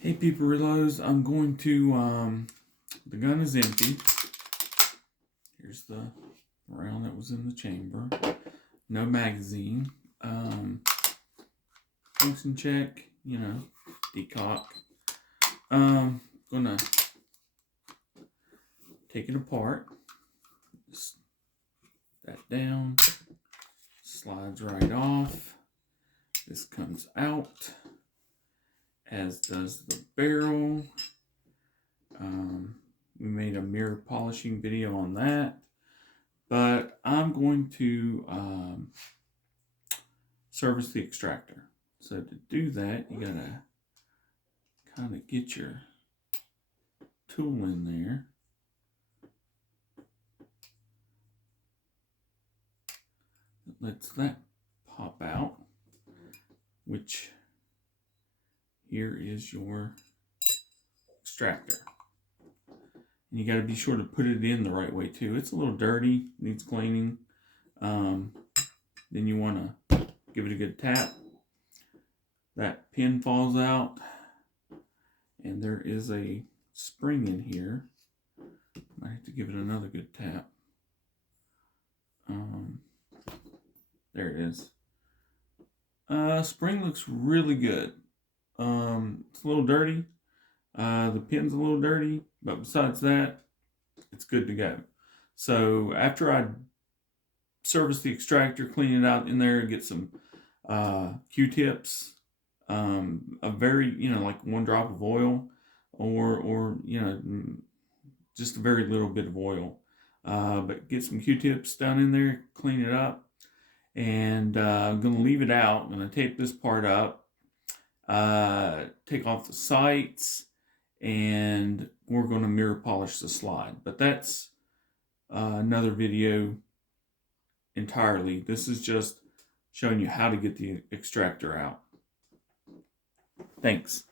Hey People Reloads, I'm going to, the gun is empty. Here's the round that was in the chamber. No magazine. Function check, decock. Gonna take it apart. Just that down. Slides right off. This comes out, as does the barrel. We made a mirror polishing video on that, but I'm going to service the extractor. So to do that, you gotta kind of get your tool in there. It lets that pop out, which here is your extractor. And you got to be sure to put it in the right way too. It's a little dirty, needs cleaning. Then you want to give it a good tap. That pin falls out, and there is a spring in here. I have to give it another good tap. There it is. Spring looks really good. It's a little dirty. The pin's a little dirty, but besides that, it's good to go. So after I service the extractor, clean it out in there, get some Q-tips, a very, like 1 drop of oil, or just a very little bit of oil. But get some Q-tips down in there, clean it up, and I'm going to leave it out. I'm going to tape this part up, take off the sights, and we're going to mirror polish the slide. But that's another video entirely. This is just showing you how to get the extractor out. Thanks.